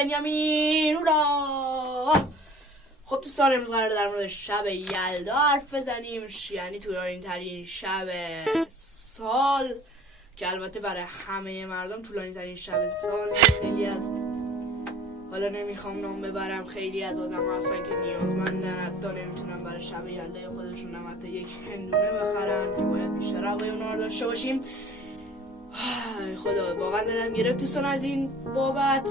بنیامین هورا. خب دوستان، امروز قراره در مورد شب یلدا حرف بزنیم، یعنی طولانی ترین شب سال، که البته برای همه مردم طولانی ترین شب سال نیست. خیلی از، حالا نمیخوام نام ببرم، خیلی از آدم هستن که نیازمندن، حتی نمیتونن برای شب یلدای خودشون هم حتی یک هندونه بخرن که باید بیشتر عقل اونا رو داشته باشیم. خدا واقعا دلم گرفت دوستان از این بابت،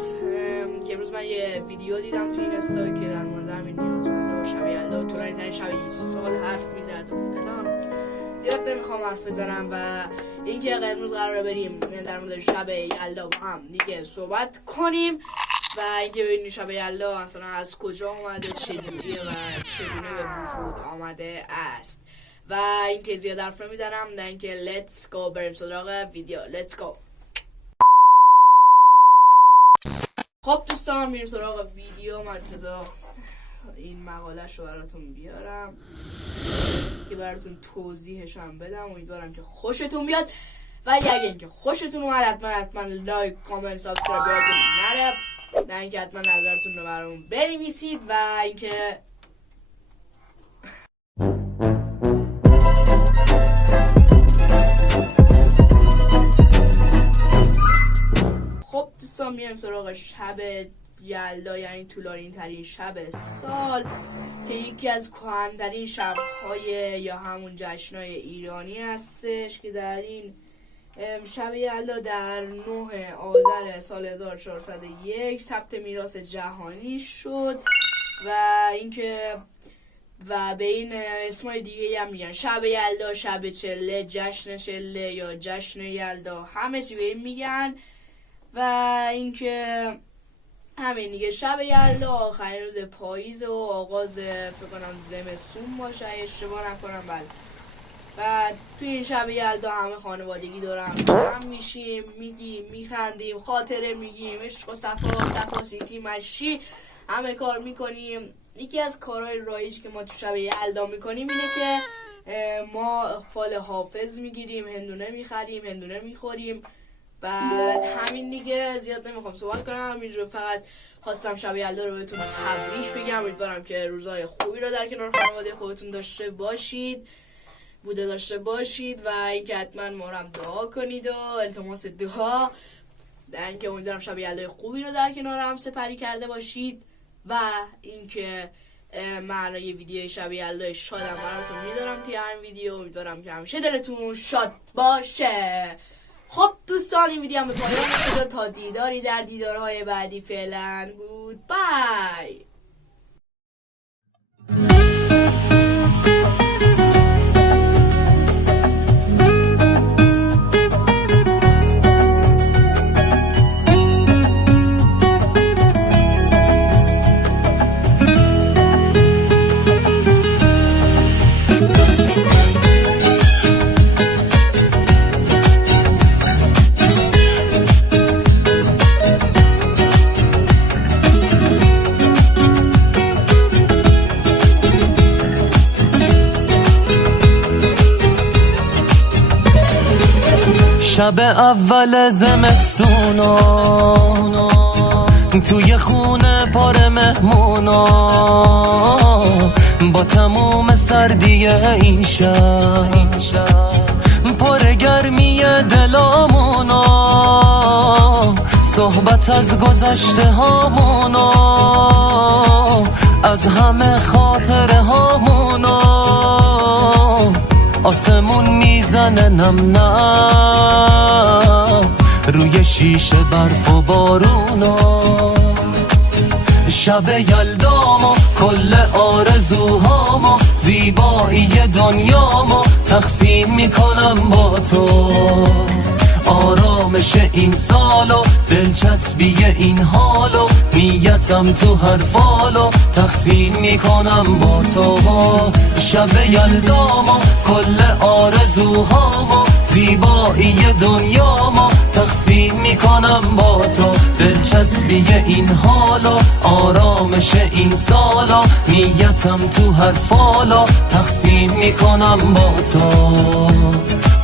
که امروز من یه ویدیو دیدم تو این استا که در مورد همین نیازمندا و شب یلدا و طولانی ترین شب سال حرف میزد و فلان. زیاد نمیخوام حرف بزنم و اینکه امروز قراره بریم در مورد شب یلدا با هم دیگه صحبت کنیم و اینکه ببینیم شب یلدا مثلا از کجا اومده، چجوریه و چگونه به وجود آمده است. و اینکه زیاد حرف نمیزنم، نه اینکه let's go بریم سراغ ویدیو. let's go. خب دوستان، میریم سراغ ویدیو. من ابتدا این مقاله شو براتون بیارم که براتون توضیحش هم بدم. امیدوارم که خوشتون بیاد و اگه اینکه خوشتون اومد حتما لایک، کامنت، سابسکرایب یادتون نره. نه اینکه حتما نظرتون رو برامون بنویسید و اینکه خب دوستان، میایم سراغ شب یلدا، یعنی طولانی ترین شب سال، که یکی از کهن‌ترین شب‌های یا همون جشن‌های ایرانی هستش که در این شب یلدا در 9 آذر سال 1401 ثبت میراث جهانی شد و اینکه و به این اسمای دیگه هم میگن شب یلدا، شب چله، جشن چله یا جشن یلدا، همه چی به این میگن. و اینکه همین دیگه، شب یلدا آخرین روز پاییز و آغاز فکر کنم زمستون باشه اشتباه نکنم. بله. و توی این شب یلدا همه خانوادگی دورم جمع میشیم، میگیم، میخندیم، خاطره میگیم، عشق و صفا سیتی مشی همه کار میکنیم. یکی از کارهای رایج که ما تو شب یلدا میکنیم اینه که ما فال حافظ میگیریم، هندونه میخریم، هندونه میخوریم. بعد همین دیگه، زیاد نمیخوام صحبت کنم، همینجور فقط خواستم شب یلدا رو بهتون تبریک بگم. امیدوارم که روزای خوبی رو در کنار خانواده خودتون داشته باشید و اینکه حتما ما رو هم دعا کنید و التماس دعا، اینکه امیدوارم شب یلدای خوبی رو در کنار هم سپری کرده باشید و اینکه من یه ویدیو شب یلدای شادم براتون میذارم توی همین ویدیو. امیدوارم که همیشه دلتون شاد باشه. خب دوستان، این ویدیو هم به پایان رسید. تا دیداری در دیدارهای بعدی. فعلا گود بای. شب اول زمستونا توی خونه پر مهمونا، با تموم سردی این شب پر گرمی دلامونا، صحبت از گذشته هامونا، از همه خاطره هامونا، آسمون میزنه نم نم روی شیشه برف و بارونا. شب یلدامو کل آرزوهامو، زیبایی دنیامو تقسیم میکنم با تو، آرامش این سالو، دلچسبی این حالو، نیتم تو هر فالو تقسیم میکنم با تو. شب یلدامو کل آرزوهامو، زیبایی دنیامو تقسیم میکنم با تو، دلچسبی این حالو، آرامش این سالو، نیتم تو هر فالو تقسیم میکنم با تو،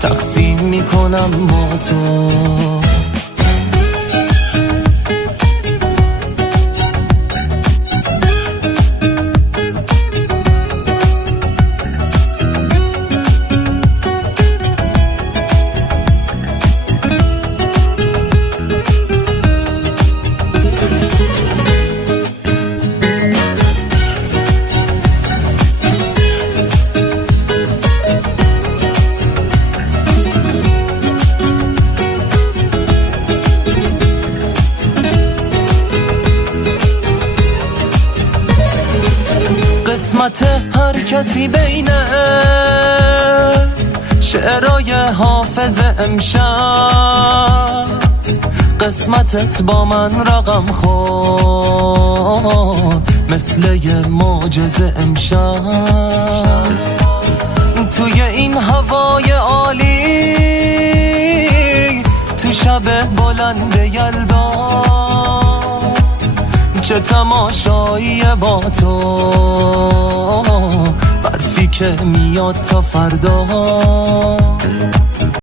تقسیم میکنم با تو. نوبت هر کسی بینه شعرهای حافظ امشب قسمتت با من رقم خورد مثل یه معجزه امشب توی این هوای عالی تو شب بلند یلدا چه تماشایی با تو برفی که میاد تا فردا